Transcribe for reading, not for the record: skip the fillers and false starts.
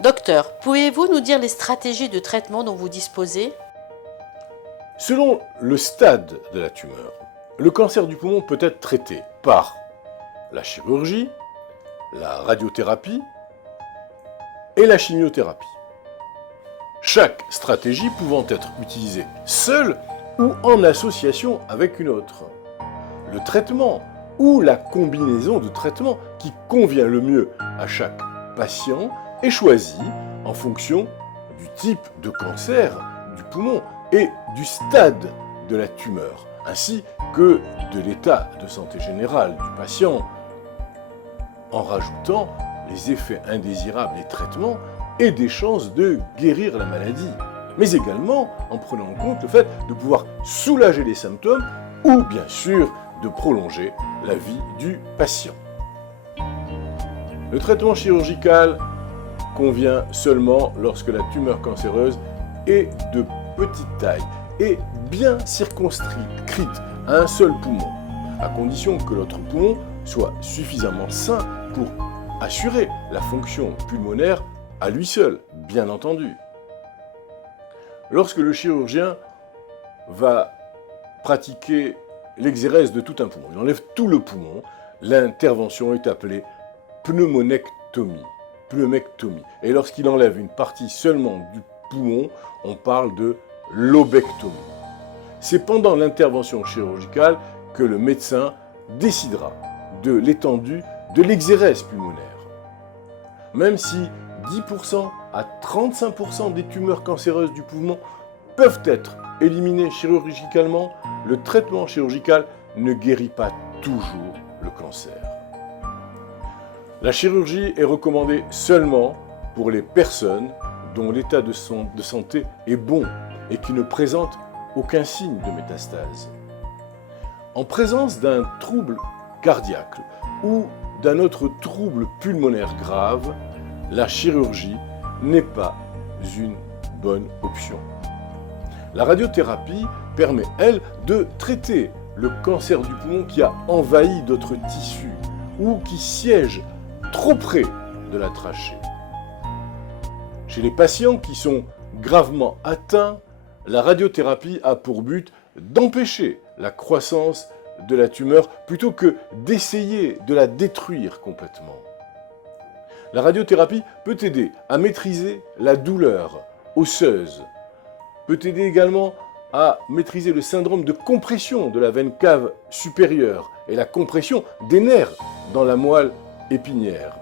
Docteur, pouvez-vous nous dire les stratégies de traitement dont vous disposez? Selon le stade de la tumeur, le cancer du poumon peut être traité par la chirurgie, la radiothérapie et la chimiothérapie. Chaque stratégie pouvant être utilisée seule ou en association avec une autre. Le traitement ou la combinaison de traitements qui convient le mieux à chaque patient est choisi en fonction du type de cancer du poumon et du stade de la tumeur, ainsi que de l'état de santé général du patient, en rajoutant les effets indésirables des traitements et des chances de guérir la maladie, mais également en prenant en compte le fait de pouvoir soulager les symptômes ou bien sûr de prolonger la vie du patient. Le traitement chirurgical convient seulement lorsque la tumeur cancéreuse est de petite taille et bien circonscrite à un seul poumon, à condition que l'autre poumon soit suffisamment sain pour assurer la fonction pulmonaire à lui seul, bien entendu. Lorsque le chirurgien va pratiquer l'exérèse de tout un poumon, il enlève tout le poumon, l'intervention est appelée pneumonectomie. Et lorsqu'il enlève une partie seulement du poumon, on parle de lobectomie. C'est pendant l'intervention chirurgicale que le médecin décidera de l'étendue de l'exérèse pulmonaire. Même si 10% à 35% des tumeurs cancéreuses du poumon peuvent être éliminées chirurgicalement, le traitement chirurgical ne guérit pas toujours le cancer. La chirurgie est recommandée seulement pour les personnes dont l'état de santé est bon et qui ne présentent aucun signe de métastase. En présence d'un trouble cardiaque ou d'un autre trouble pulmonaire grave, la chirurgie n'est pas une bonne option. La radiothérapie permet, elle, de traiter le cancer du poumon qui a envahi d'autres tissus ou qui siège trop près de la trachée. Chez les patients qui sont gravement atteints, la radiothérapie a pour but d'empêcher la croissance de la tumeur plutôt que d'essayer de la détruire complètement. La radiothérapie peut aider à maîtriser la douleur osseuse, peut aider également à maîtriser le syndrome de compression de la veine cave supérieure et la compression des nerfs dans la moelle épinière.